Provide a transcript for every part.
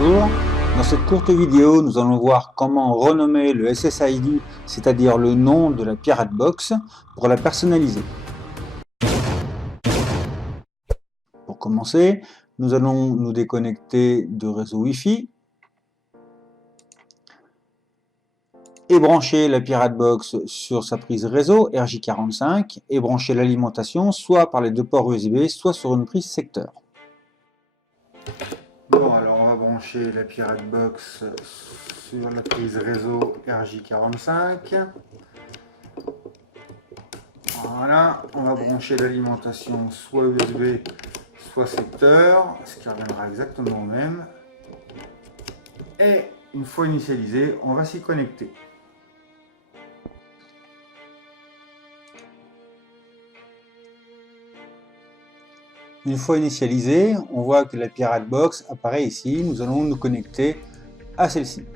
Bonjour, dans cette courte vidéo, nous allons voir comment renommer le SSID, c'est-à-dire le nom de la Pirate Box, pour la personnaliser. Pour commencer, nous allons nous déconnecter de réseau Wi-Fi et brancher la Pirate Box sur sa prise réseau RJ45 et brancher l'alimentation soit par les deux ports USB, soit sur une prise secteur. Bon, alors on va brancher la Pirate Box sur la prise réseau RJ45. Voilà, on va brancher l'alimentation soit USB, soit secteur, ce qui reviendra exactement au même. Et une fois initialisé, on va s'y connecter. Une fois initialisé, on voit que la Pirate Box apparaît ici. Nous allons nous connecter à celle-ci.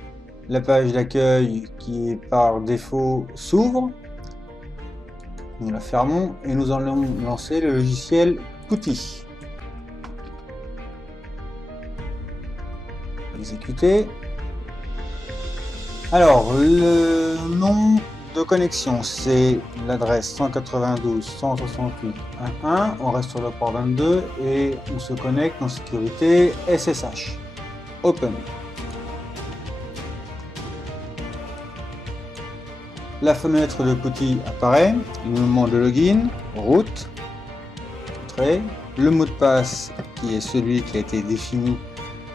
La page d'accueil qui est par défaut s'ouvre. Nous la fermons et nous allons lancer le logiciel PuTTY. Exécuter. Alors, le nom de connexion, c'est l'adresse 192.168.1.1. On reste sur le port 22 et on se connecte en sécurité SSH. Open. La fenêtre de PuTTY apparaît. Il nous demande le login, route, entrée, le mot de passe qui est celui qui a été défini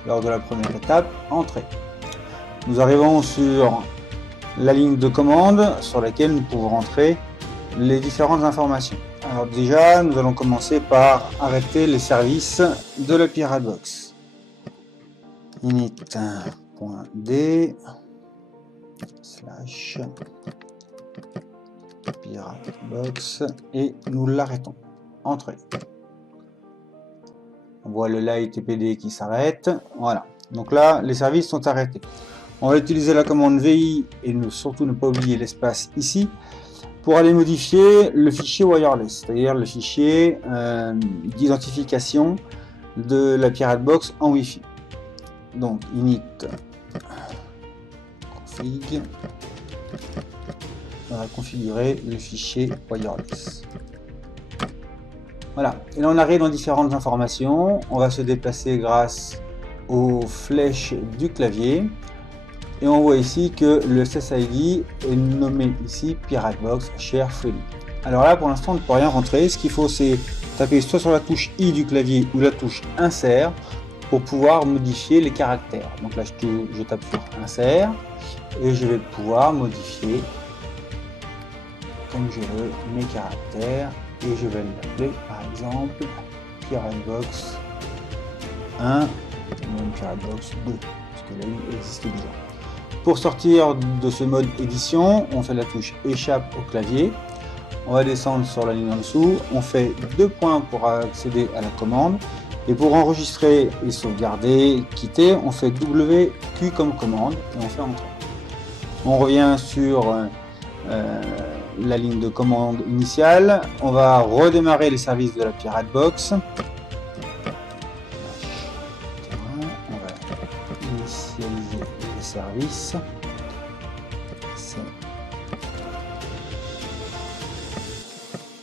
lors de la première étape, entrée. Nous arrivons sur la ligne de commande sur laquelle nous pouvons rentrer les différentes informations. Alors déjà, nous allons commencer par arrêter les services de la Pirate Box. init.d / Pirate Box et nous l'arrêtons. Entrée. On voit le light TPD qui s'arrête. Voilà. Donc là, les services sont arrêtés. On va utiliser la commande VI et surtout ne pas oublier l'espace ici pour aller modifier le fichier wireless, c'est-à-dire le fichier d'identification de la Pirate Box en Wi-Fi. Donc init config, on va configurer le fichier wireless. Voilà, et là on arrive dans différentes informations. On va se déplacer grâce aux flèches du clavier. Et on voit ici que le SSID est nommé ici Pirate Box Share Freely. Alors là pour l'instant on ne peut rien rentrer. Ce qu'il faut c'est taper soit sur la touche I du clavier ou la touche Insert pour pouvoir modifier les caractères. Donc là je tape sur Insert et je vais pouvoir modifier comme je veux mes caractères. Et je vais l'appeler par exemple Pirate Box 1 ou Pirate Box 2 parce que là il existe déjà. Pour sortir de ce mode édition, on fait la touche échappe au clavier. On va descendre sur la ligne en dessous. On fait 2 points pour accéder à la commande. Et pour enregistrer et sauvegarder, quitter, on fait WQ comme commande et on fait Entrée. On revient sur la ligne de commande initiale. On va redémarrer les services de la Pirate Box. On va initialiser les services. C'est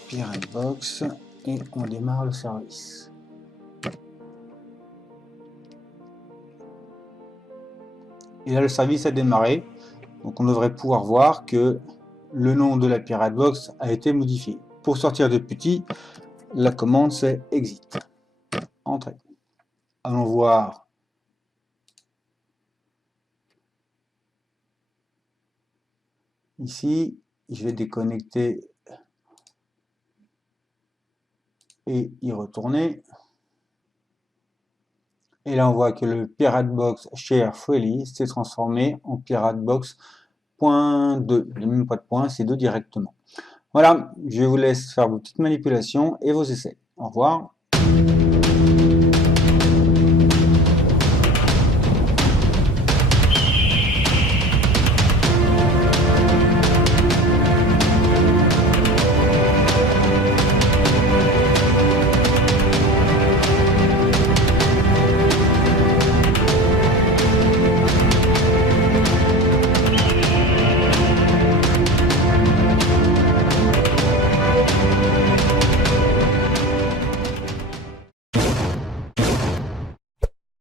Pirate Box et on démarre le service. Et là le service a démarré. Donc on devrait pouvoir voir que le nom de la Pirate Box a été modifié. Pour sortir de PuTTY, la commande c'est exit. Entrée. Allons voir ici. Je vais déconnecter et y retourner. Et là on voit que le Pirate Box Share Freely s'est transformé en Pirate Box .2. Il n'y a même pas de point, c'est 2 directement. Voilà, je vous laisse faire vos petites manipulations et vos essais. Au revoir.